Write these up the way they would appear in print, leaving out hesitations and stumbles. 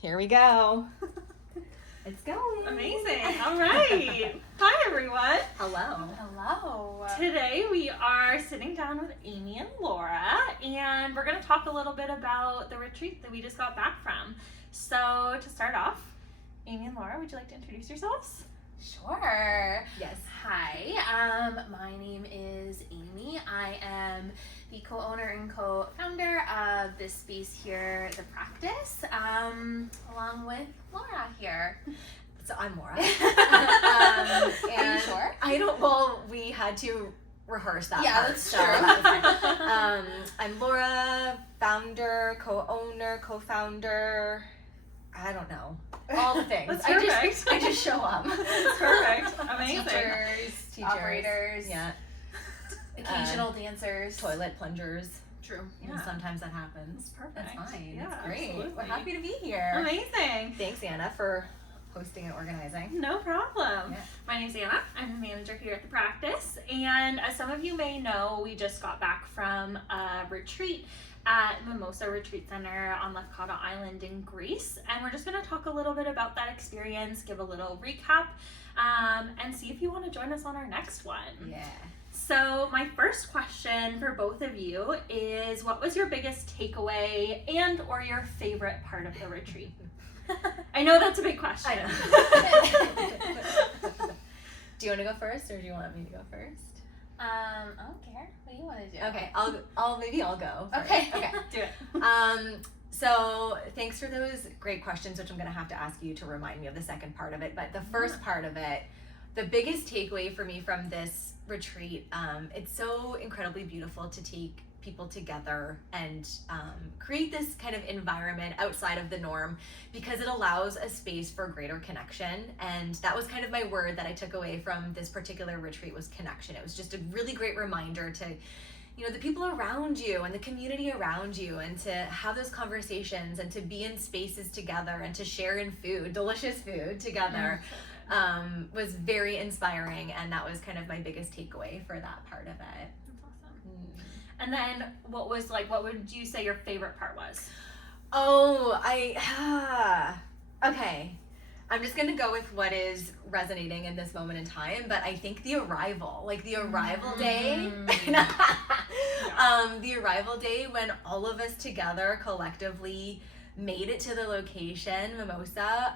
Here we go. It's going. Amazing. All right. Hi, everyone. Hello. Hello. Today we are sitting down with Amy and Laura, and we're going to talk a little bit about the retreat that we just got back from. So to start off, Amy and Laura, would you like to introduce yourselves? Sure. Yes. Hi, my name is Amy. I am the co-owner and co-founder of this space here, The Practice, along with Laura here. So I'm Laura. Are and you sure? We had to rehearse that Yeah, part. that's so true. that was fine. I'm Laura, founder, co-owner, co-founder. I don't know. All the things. That's perfect. I just show up. That's perfect. Amazing. Teachers, operators, Yeah. occasional dancers. Toilet plungers. True. You know, Yeah. sometimes that happens. That's perfect. That's fine. Yeah, It's great. absolutely. We're happy to be here. Amazing. Thanks, Anna, for hosting and organizing. No problem. Yeah. My name's Anna. I'm the manager here at The Practice. And as some of you may know, we just got back from a retreat at Mimosa Retreat Center on Lefkada Island in Greece. And we're just going to talk a little bit about that experience, give a little recap, and see if you want to join us on our next one. Yeah. So my first question for both of you is, what was your biggest takeaway and or your favorite part of the retreat? I know that's a big question. I know. Do you want to go first, or do you want me to go first? I don't care. What do you want to do? Okay, I'll go. First. Okay. Okay. Do it. So thanks for those great questions, which I'm gonna have to ask you to remind me of the second part of it. But the first part of it, the biggest takeaway for me from this retreat, it's so incredibly beautiful to take people together and create this kind of environment outside of the norm, because it allows a space for greater connection. And that was kind of my word that I took away from this particular retreat, was connection. It was just a really great reminder to, you know, the people around you and the community around you, and to have those conversations and to be in spaces together and to share in food, delicious food together, was very inspiring. And that was kind of my biggest takeaway for that part of it. That's awesome. And then what would you say your favorite part was? Okay. I'm just gonna go with what is resonating in this moment in time, but I think the arrival day, the arrival day when all of us together collectively made it to the location, Mimosa.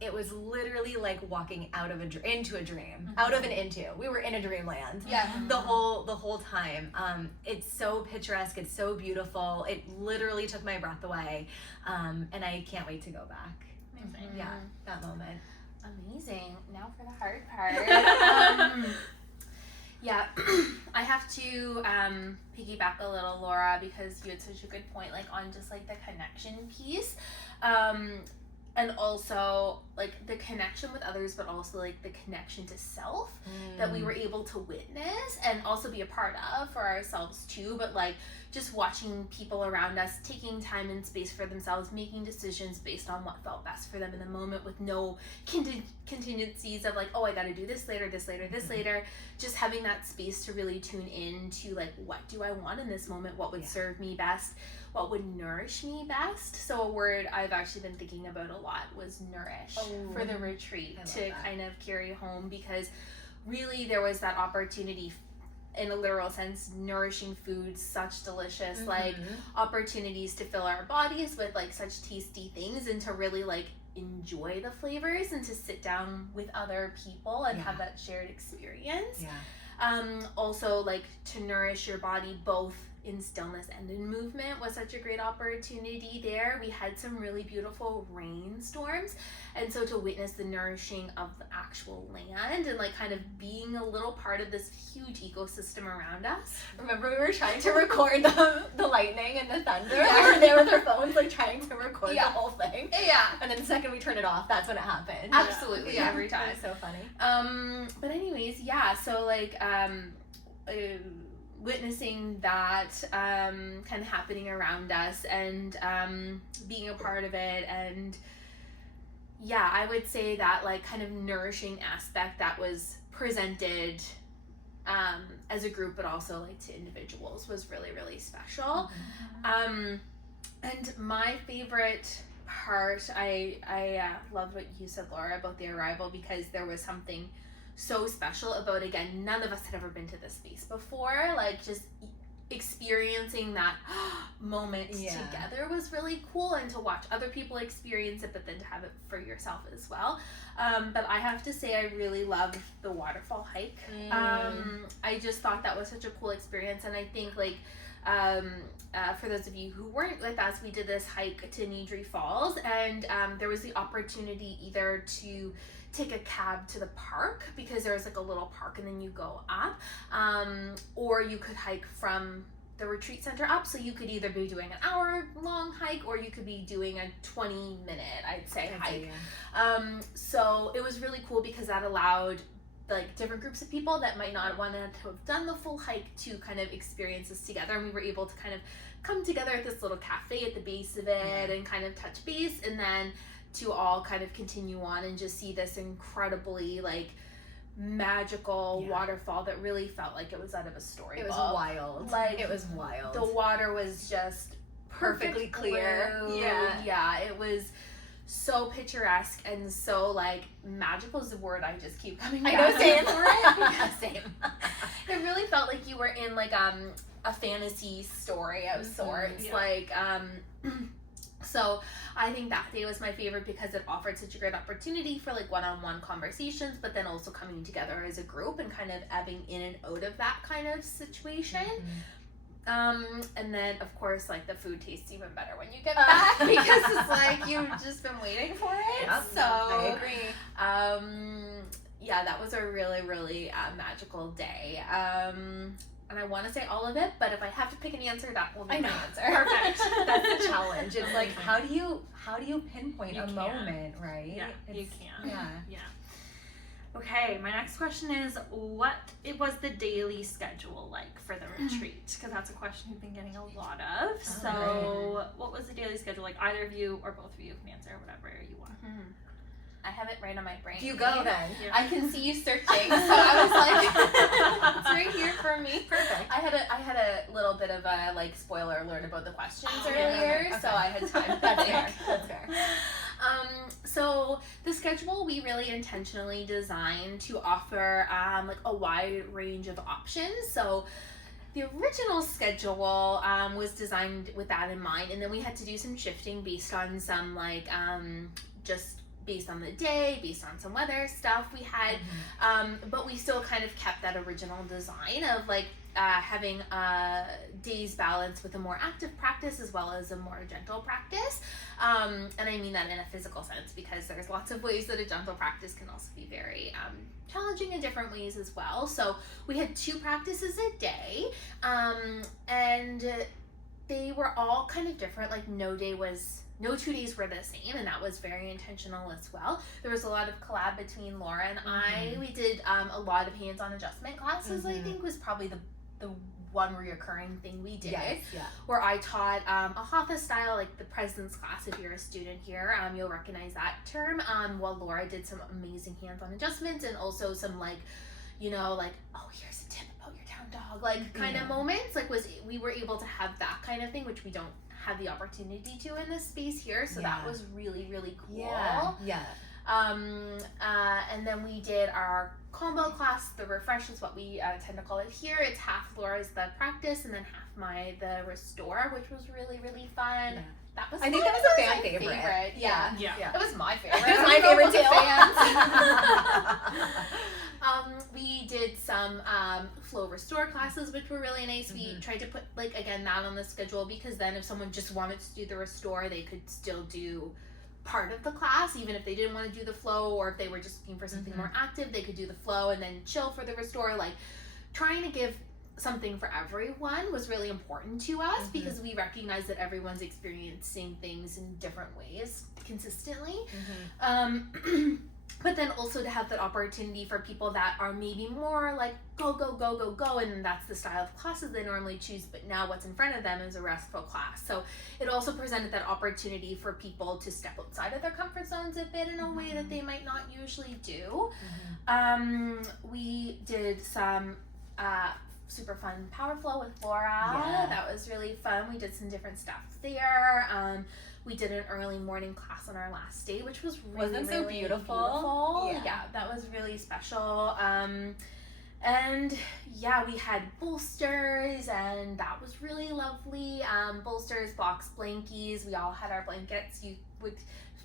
It was literally like walking out of into a dream, out of and into. We were in a dreamland. Yeah. The whole time. It's so picturesque. It's so beautiful. It literally took my breath away, and I can't wait to go back. Amazing. Yeah, that moment. Amazing. Now for the hard part. Yeah, I have to piggyback a little, Laura, because you had such a good point, like on just like the connection piece, and also like the connection with others, but also like the connection to self that we were able to witness and also be a part of for ourselves too. But like just watching people around us taking time and space for themselves, making decisions based on what felt best for them in the moment, with no contingencies of like, oh, I gotta do this later, this later. Just having that space to really tune in to like, what do I want in this moment? What would serve me best? What would nourish me best? So a word I've actually been thinking about a lot was nourish for the retreat, to kind of carry home, because really there was that opportunity, in a literal sense, nourishing food, such delicious like opportunities to fill our bodies with like such tasty things, and to really like enjoy the flavors and to sit down with other people and have that shared experience. Also like to nourish your body both in stillness and in movement was such a great opportunity there. We had some really beautiful rainstorms, and so to witness the nourishing of the actual land and like kind of being a little part of this huge ecosystem around us. Remember we were trying to record the lightning and the thunder? We were there with our phones like trying to record the whole thing. Yeah. And then the second we turned it off, that's when it happened. Absolutely, every time. It was so funny. But anyways, yeah, so like witnessing that kind of happening around us, and being a part of it, and yeah, I would say that like kind of nourishing aspect that was presented as a group, but also like to individuals, was really, really special. And my favorite part, I loved what you said, Laura, about the arrival, because there was something so special about, again, none of us had ever been to this space before. Like, just experiencing that moment together was really cool, and to watch other people experience it, but then to have it for yourself as well. But I have to say, I really loved the waterfall hike. I just thought that was such a cool experience, and I think, like, for those of you who weren't with us, we did this hike to Niagara Falls, and there was the opportunity either to take a cab to the park, because there was like a little park and then you go up, or you could hike from the retreat center up. So you could either be doing an hour long hike, or you could be doing a 20-minute, I'd say, hike. So it was really cool, because that allowed like different groups of people that might not want to have done the full hike to kind of experience this together, and we were able to kind of come together at this little cafe at the base of it and kind of touch base, and then to all kind of continue on and just see this incredibly like magical waterfall that really felt like it was out of a storybook. It was wild. Like, it was wild. The water was just perfectly clear. Blue. Yeah, it was so picturesque and so like magical is the word I just keep coming back I know, same. for it. Same. It really felt like you were in like a fantasy story of sorts. Like so I think that day was my favorite, because it offered such a great opportunity for like one-on-one conversations, but then also coming together as a group and kind of ebbing in and out of that kind of situation. And then of course, like, the food tastes even better when you get back, because it's like you've just been waiting for it. So I agree. Yeah, that was a really, really magical day. And I want to say all of it, but if I have to pick an answer, that will be my answer. Perfect. That's the challenge. It's like, how do you pinpoint a moment, right? Yeah, you can. Yeah. Okay, my next question is, what was the daily schedule like for the retreat? Because that's a question we've been getting a lot of. So what was the daily schedule like? Either of you or both of you can answer whatever you want. I have it right on my brain. You go then. Yeah. I can see you searching, so I was like, it's right here for me. Perfect. I had a little bit of a like spoiler alert about the questions earlier, okay. so I had time. That's fair. That's fair. So the schedule we really intentionally designed to offer like a wide range of options. So the original schedule was designed with that in mind, and then we had to do some shifting based on some like just based on the day, based on some weather stuff we had, but we still kind of kept that original design of like having a day's balance with a more active practice as well as a more gentle practice. And I mean that in a physical sense, because there's lots of ways that a gentle practice can also be very challenging in different ways as well. So we had 2 practices a day, and they were all kind of different. Like no 2 days were the same, and that was very intentional as well. There was a lot of collab between Laura and I. We did a lot of hands-on adjustment classes. I think was probably the one reoccurring thing we did. Yes, where I taught a Hatha style, like the President's class. If you're a student here, you'll recognize that term. While Laura did some amazing hands-on adjustments, and also some like, like, oh, here's a tip about your down dog, like kind of moments. Like we were able to have that kind of thing, which we don't have the opportunity to in this space here. So that was really, really cool. Yeah. And then we did our combo class. The refresh is what we tend to call it here. It's half Laura's the practice and then half the restore, which was really, really fun. That was I think that was a fan favorite. Yeah. Yeah. It was my favorite. It was my favorite too. We did some flow restore classes, which were really nice. We tried to put like again that on the schedule, because then if someone just wanted to do the restore, they could still do part of the class, even if they didn't want to do the flow, or if they were just looking for something more active, they could do the flow and then chill for the restore. Like trying to give something for everyone was really important to us, because we recognize that everyone's experiencing things in different ways consistently. But then also to have that opportunity for people that are maybe more like go, and that's the style of classes they normally choose, but now what's in front of them is a restful class. So it also presented that opportunity for people to step outside of their comfort zones a bit in a way that they might not usually do. We did some super fun power flow with Laura. That was really fun. We did some different stuff there. We did an early morning class on our last day, which was really, Wasn't so really beautiful? Yeah, that was really special. And yeah, we had bolsters, and that was really lovely. Bolsters, box blankies. We all had our blankets.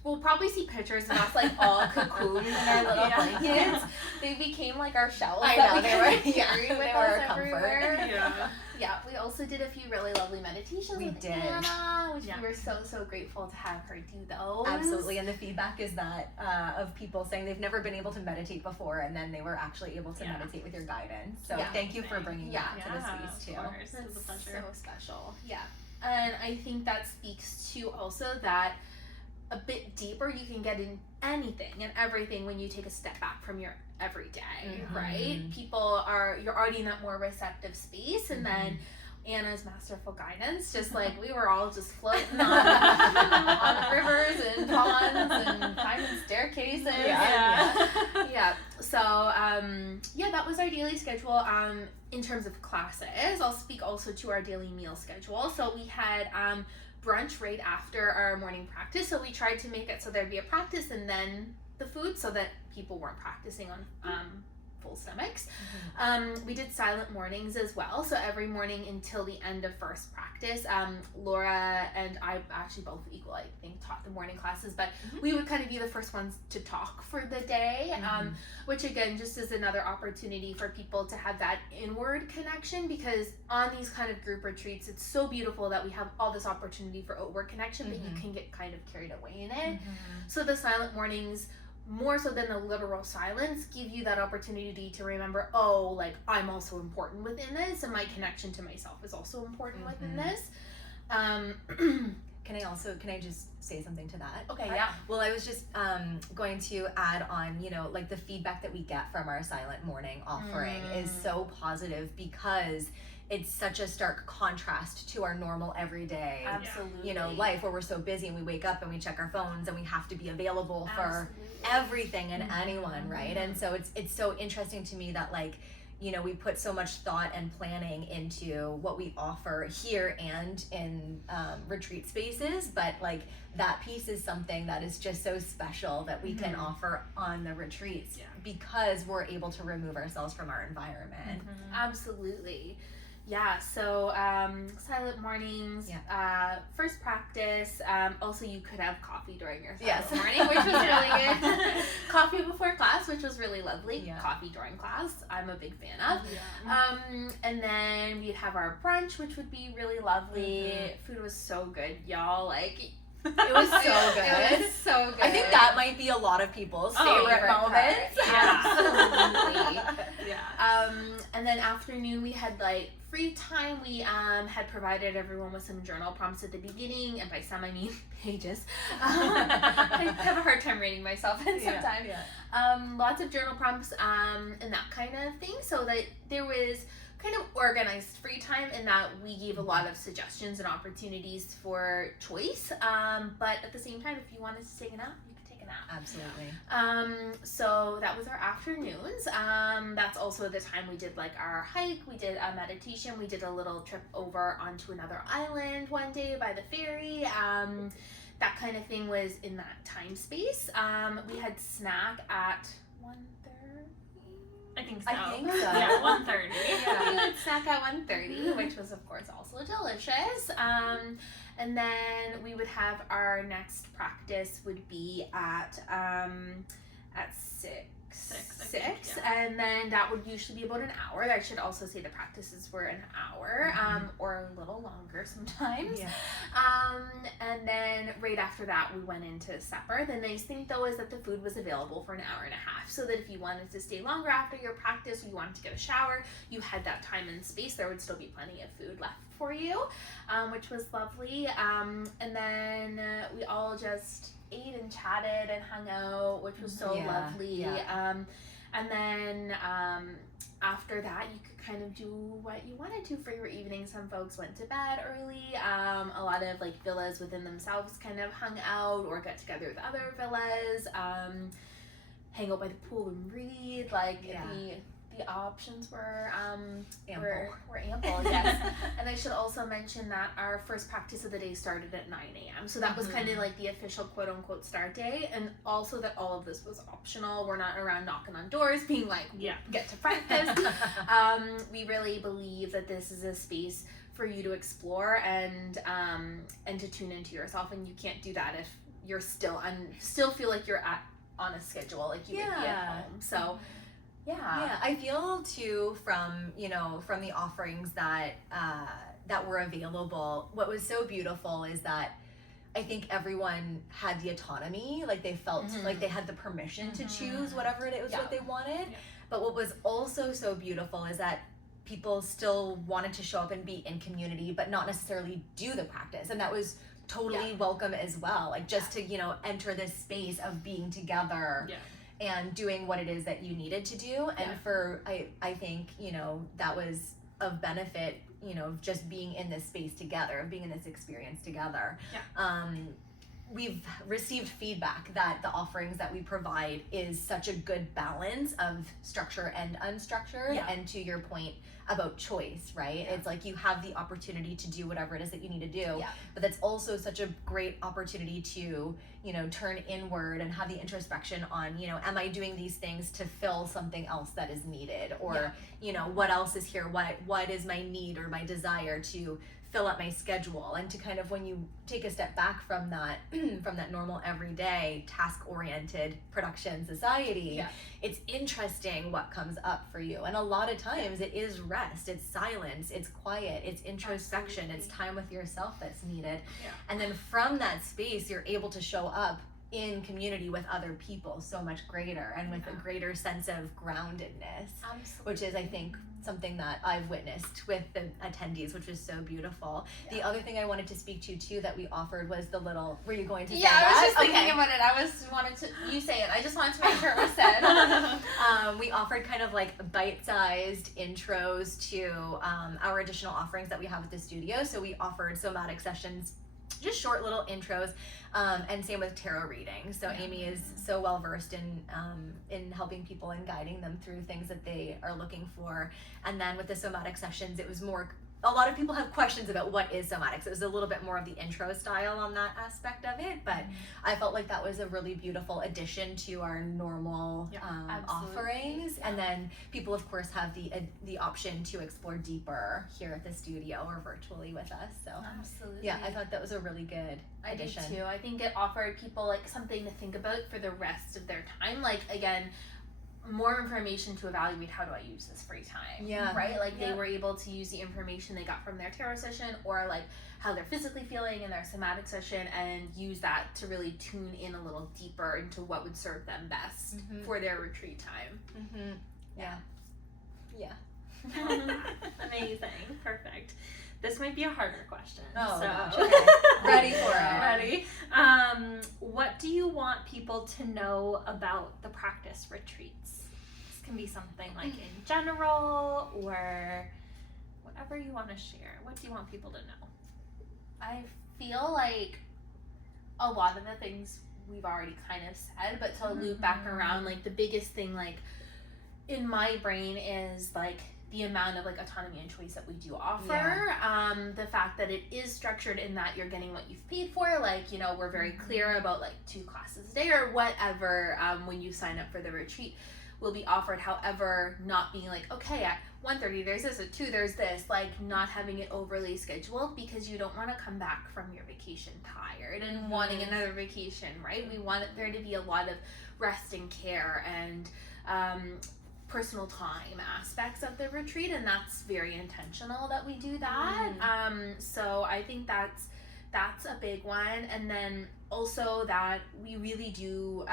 We'll probably see pictures of us like all cocooned in our little blankets. They became like our shells. I that know, we they kind of were carried with they us were a comfort. everywhere. Yeah. Yeah, we also did a few really lovely meditations We with did. Anna, which Yeah. we were so grateful to have her do those. Absolutely, and the feedback is that of people saying they've never been able to meditate before, and then they were actually able to Yeah. meditate with your guidance. So Yeah. thank you for bringing that to the Yeah, space too. of course. It was a That's pleasure. so special. Yeah. And I think that speaks to also that a bit deeper you can get in anything and everything when you take a step back from your everyday, Mhm. right? You're already in that more receptive space, and then Anna's masterful guidance, just like we were all just floating on rivers and ponds and climbing staircases. Yeah. So yeah, that was our daily schedule. In terms of classes, I'll speak also to our daily meal schedule. So we had brunch right after our morning practice. So we tried to make it so there'd be a practice and then the food, so that people weren't practicing on full stomachs. We did silent mornings as well. So every morning until the end of first practice, Laura and I actually both I think taught the morning classes, but we would kind of be the first ones to talk for the day, which again just is another opportunity for people to have that inward connection, because on these kind of group retreats it's so beautiful that we have all this opportunity for outward connection, but you can get kind of carried away in it. So the silent mornings, more so than the literal silence, give you that opportunity to remember, oh, like I'm also important within this, and my connection to myself is also important within this. Can I just say something to that? Okay, yeah. Well, I was just going to add on, like the feedback that we get from our silent morning offering is so positive, because it's such a stark contrast to our normal everyday Absolutely. life, where we're so busy and we wake up and we check our phones and we have to be available for everything and anyone, right? And so it's so interesting to me that we put so much thought and planning into what we offer here and in retreat spaces, but that piece is something that is just so special that we can offer on the retreats because we're able to remove ourselves from our environment. Absolutely. Yeah, so silent mornings, first practice, also you could have coffee during your silent morning, which was really good. Coffee before class, which was really lovely. Yeah. Coffee during class, I'm a big fan of. And then we'd have our brunch, which would be really lovely. Food was so good, y'all. It was so good. It was so good. I think that might be a lot of people's favorite moments. Absolutely. And then afternoon we had free time. We had provided everyone with some journal prompts at the beginning, and by some I mean pages. I have a hard time reading myself and sometimes. Lots of journal prompts and that kind of thing, so that there was kind of organized free time, in that we gave a lot of suggestions and opportunities for choice, but at the same time, if you wanted to take a nap, you could take a nap. Absolutely. So that was our afternoons. That's also the time we did our hike, we did a meditation, we did a little trip over onto another island one day by the ferry. That kind of thing was in that time space. We had snack at 1:30. I think so. I think so. Yeah, 1:30. We had snack at 1:30, which was of course also delicious. And then we would have our next practice would be at 6. And then that would usually be about an hour. I should also say the practices were an hour, or a little longer sometimes. And then right after that we went into supper. The nice thing though is that the food was available for an hour and a half, so that if you wanted to stay longer after your practice, or you wanted to get a shower, you had that time and space. There would still be plenty of food left for you, which was lovely. And then we all just ate and chatted and hung out, which was so lovely. And then after that, you could kind of do what you wanted to for your evening. Some folks went to bed early. A lot of villas within themselves kind of hung out or got together with other villas, hang out by the pool and read. The the options were Ample. were ample, yes. And I should also mention that our first practice of the day started at 9 a.m. So that was kind of like the official quote unquote start day, and also that all of this was optional. We're not around knocking on doors being like, get to practice. We really believe that this is a space for you to explore and to tune into yourself, and you can't do that if you're still feel like you're on a schedule like you would be at home. So I feel too from the offerings that were available, what was so beautiful is that I think everyone had the autonomy, like they felt like they had the permission to choose whatever it was what they wanted. But what was also so beautiful is that people still wanted to show up and be in community, but not necessarily do the practice. And that was totally welcome as well. Like just to, enter this space of being together and doing what it is that you needed to do. And I think, that was of benefit, just being in this space together, being in this experience together. We've received feedback that the offerings that we provide is such a good balance of structure and unstructured, and to your point about choice, right? It's like you have the opportunity to do whatever it is that you need to do, but that's also such a great opportunity to, turn inward and have the introspection on, am I doing these things to fill something else that is needed, or, what else is here? What is my need or my desire to fill up my schedule? And to kind of, when you take a step back from that from that normal everyday task oriented production society, it's interesting what comes up for you. And a lot of times it is rest, it's silence, it's quiet, it's introspection, it's time with yourself that's needed. And then from that space you're able to show up in community with other people so much greater, and with a greater sense of groundedness. Which is, I think, something that I've witnessed with the attendees, which was so beautiful. The other thing I wanted to speak to too that we offered was the little, were you going to say that? I was just thinking about it. You say it. I just wanted to make sure it was said. We offered kind of like bite-sized intros to our additional offerings that we have at the studio. So we offered somatic sessions, just short little intros, and same with tarot reading. So Amy is so well versed in helping people and guiding them through things that they are looking for. And then with the somatic sessions, it was more, a lot of people have questions about what is somatics. It was a little bit more of the intro style on that aspect of it, but I felt like that was a really beautiful addition to our normal offerings. And then people, of course, have the option to explore deeper here at the studio or virtually with us. So I thought that was a really good addition. I do too. I think it offered people like something to think about for the rest of their time. Like, again, more information to evaluate, how do I use this free time, right? Like they were able to use the information they got from their tarot session, or like how they're physically feeling in their somatic session, and use that to really tune in a little deeper into what would serve them best for their retreat time. Amazing. Perfect. This might be a harder question. Gosh, okay. Ready for it. Ready. What do you want people to know about the practice retreats? This can be something like in general, or whatever you want to share. What do you want people to know? I feel like a lot of the things we've already kind of said, but to loop back around, like the biggest thing like in my brain is like the amount of like autonomy and choice that we do offer. The fact that it is structured in that you're getting what you've paid for. Like, we're very clear about like 2 classes a day or whatever when you sign up for the retreat will be offered. However, not being like, okay, at 1:30 there's this, at 2 there's this, like not having it overly scheduled, because you don't want to come back from your vacation tired and wanting another vacation, right? We want there to be a lot of rest and care and personal time aspects of the retreat, and that's very intentional that we do that. So I think that's a big one. And then also that we really do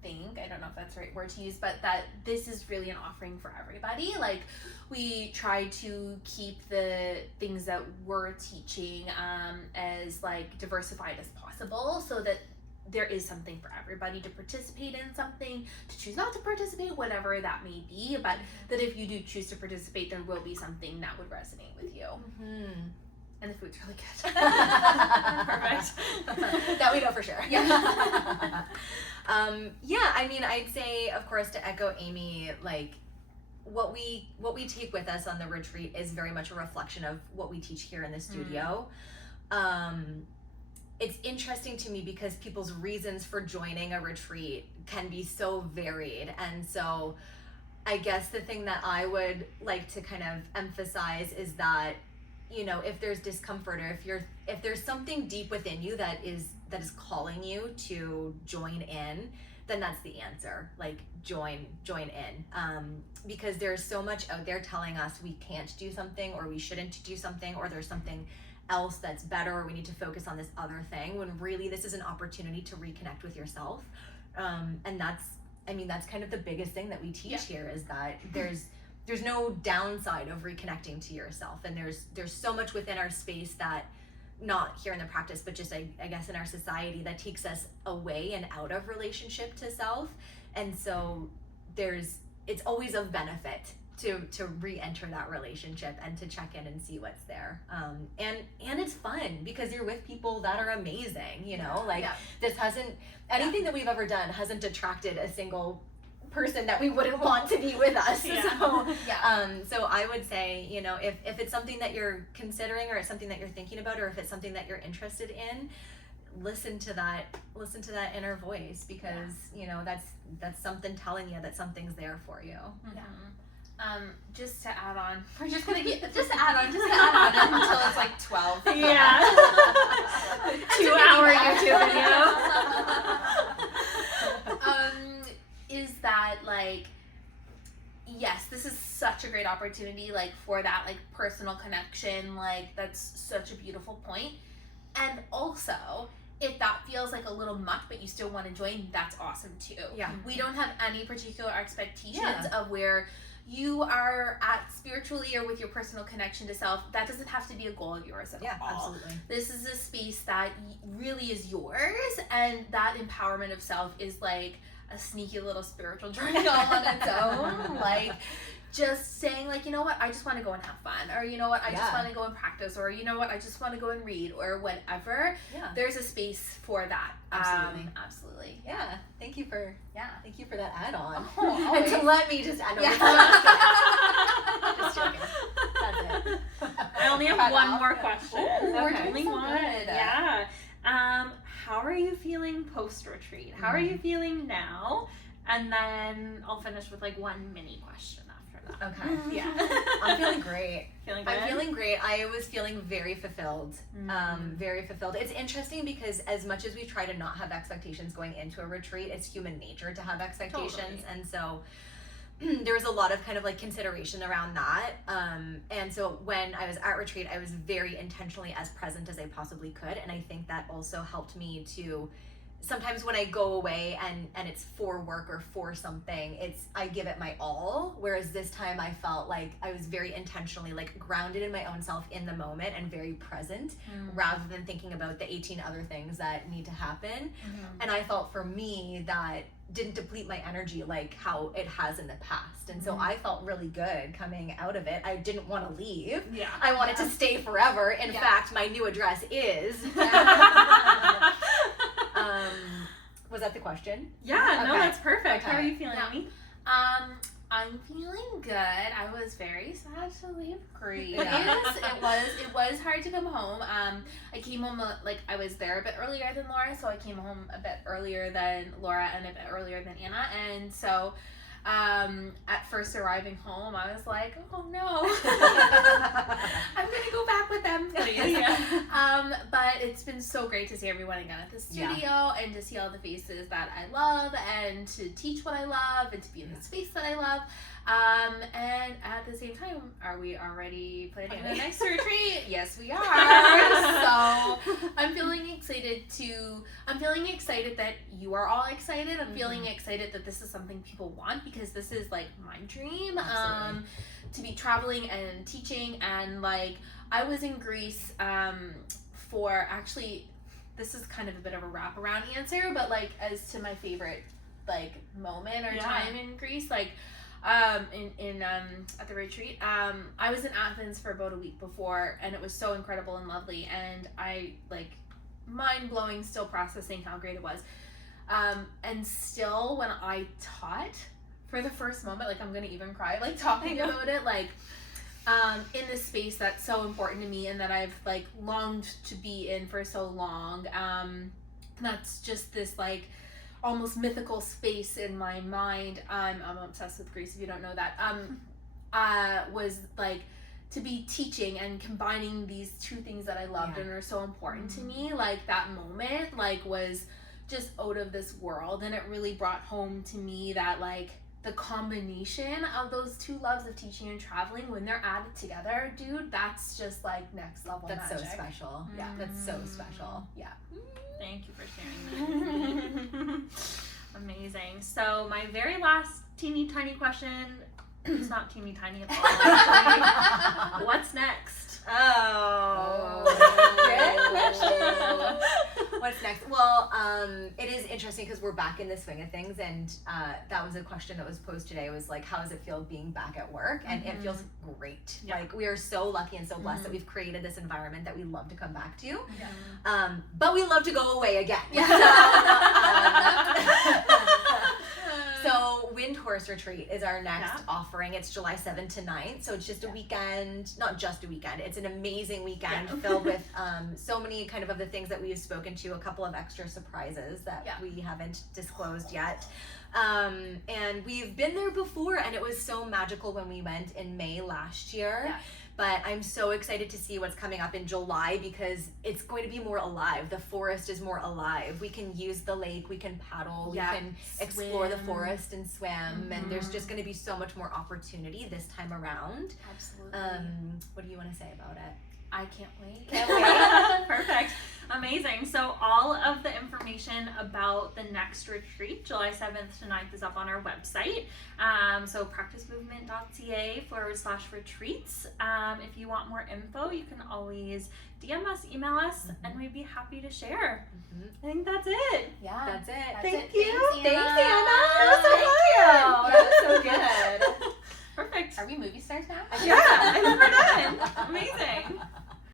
think, I don't know if that's the right word to use, but that this is really an offering for everybody. Like we try to keep the things that we're teaching as like diversified as possible, so that there is something for everybody to participate in, something to choose not to participate, whatever that may be, but that if you do choose to participate, there will be something that would resonate with you. And the food's really good. Perfect. That we know for sure. Yeah. Yeah, I mean, I'd say, of course, to echo Amy, like, what we take with us on the retreat is very much a reflection of what we teach here in the studio. It's interesting to me because people's reasons for joining a retreat can be so varied, and so I guess the thing that I would like to kind of emphasize is that, you know, if there's discomfort, or if there's something deep within you that is calling you to join in, then that's the answer. Like, join in, because there's so much out there telling us we can't do something, or we shouldn't do something, or there's something else that's better, or we need to focus on this other thing, when really this is an opportunity to reconnect with yourself. And that's kind of the biggest thing that we teach here, is that there's no downside of reconnecting to yourself, and there's so much within our space that, not here in the practice, but just I guess in our society, that takes us away and out of relationship to self. And so it's always of benefit to re-enter that relationship and to check in and see what's there. And it's fun because you're with people that are amazing, you know, like this hasn't, anything that we've ever done hasn't attracted a single person that we wouldn't want to be with us. So I would say, you know, if it's something that you're considering, or it's something that you're thinking about, or if it's something that you're interested in, listen to that inner voice, because you know, that's something telling you that something's there for you. Just to add on, we're just gonna get just to add on until it's like 12. 2-hour YouTube video. Is that, like, yes, this is such a great opportunity, like, for that, like, personal connection. Like, that's such a beautiful point. And also, if that feels like a little much but you still want to join, that's awesome too. We don't have any particular expectations of where you are at spiritually or with your personal connection to self. That doesn't have to be a goal of yours at all. Absolutely. This is a space that really is yours, and that empowerment of self is like a sneaky little spiritual journey all on its own. Like, just saying, like, you know what, I just want to go and have fun, or you know what, I just want to go and practice, or you know what, I just want to go and read, or whatever. There's a space for that. Absolutely. Thank you for that add-on. And to let me just add on. Just joking. That's it. I only have one more question. We're doing only so one. good. Yeah. How are you feeling post-retreat? How are you feeling now? And then I'll finish with like one mini question after that. Okay. Yeah. I'm feeling great. Feeling good? I'm feeling great. I was feeling very fulfilled. Very fulfilled. It's interesting because as much as we try to not have expectations going into a retreat, it's human nature to have expectations. Totally. And so there was a lot of kind of like consideration around that. And so when I was at retreat, I was very intentionally as present as I possibly could. And I think that also helped me to, sometimes when I go away and it's for work or for something, I give it my all. Whereas this time I felt like I was very intentionally like grounded in my own self in the moment and very present, rather than thinking about the 18 other things that need to happen. And I felt for me that didn't deplete my energy like how it has in the past. And so I felt really good coming out of it. I didn't want to leave. I wanted to stay forever. In fact, my new address is. Was that the question? Yeah, no, that's perfect. Okay. How are you feeling, Amy? I'm feeling good. I was very sad to leave Greece. It was hard to come home. I came home, like, I was there a bit earlier than Laura, so I came home a bit earlier than Laura and a bit earlier than Anna, and so at first arriving home, I was like, oh no, I'm gonna go back with them, please. But it's been so great to see everyone again at the studio, and to see all the faces that I love, and to teach what I love, and to be in the space that I love. And at the same time, are we already planning the next retreat? Yes, we are. So I'm feeling excited that you are all excited. I'm feeling excited that this is something people want, because this is like my dream. To be traveling and teaching, and like I was in Greece for, actually, this is kind of a bit of a wraparound answer, but like as to my favorite like moment or time in Greece, like in at the retreat. I was in Athens for about a week before, and it was so incredible and lovely, and I like mind blowing, still processing how great it was. And still, when I taught for the first moment, like I'm gonna even cry, like talking about it, like in this space that's so important to me and that I've like longed to be in for so long. That's just this like almost mythical space in my mind. I'm obsessed with Greece, if you don't know that. Was like to be teaching and combining these two things that I loved and are so important to me. Like that moment like was just out of this world, and it really brought home to me that like the combination of those two loves of teaching and traveling, when they're added together, dude, that's just like next level That's magic. so special. Yeah, that's so special. Yeah. Thank you for sharing that. Amazing. So my very last teeny tiny question, it's not teeny tiny at all, actually. What's next? Oh, good question. What's next? Well, it is interesting because we're back in the swing of things, and that was a question that was posed today. Was like, how does it feel being back at work? And it feels great. Yeah. Like we are so lucky and so blessed that we've created this environment that we love to come back to. Yeah. But we love to go away again. So Wind Horse Retreat is our next offering. It's July 7th to 9th. So it's just a weekend, not just a weekend. It's an amazing weekend filled with so many kind of the things that we have spoken to, a couple of extra surprises that we haven't disclosed yet. And we've been there before, and it was so magical when we went in May last year. Yeah. But I'm so excited to see what's coming up in July because it's going to be more alive. The forest is more alive. We can use the lake, we can paddle, we can explore the forest and swim, and there's just going to be so much more opportunity this time around. Absolutely. What do you want to say about it? I can't wait. Can't wait. Perfect. Amazing. So all of the information about the next retreat, July 7th to 9th, is up on our website. So practicemovement.ca /retreats. If you want more info, you can always DM us, email us, and we'd be happy to share. I think that's it. Yeah. That's it. Thank you. Thanks, Anna. That was so good. Perfect. Are we movie stars now? Yeah, I think we're done. Amazing.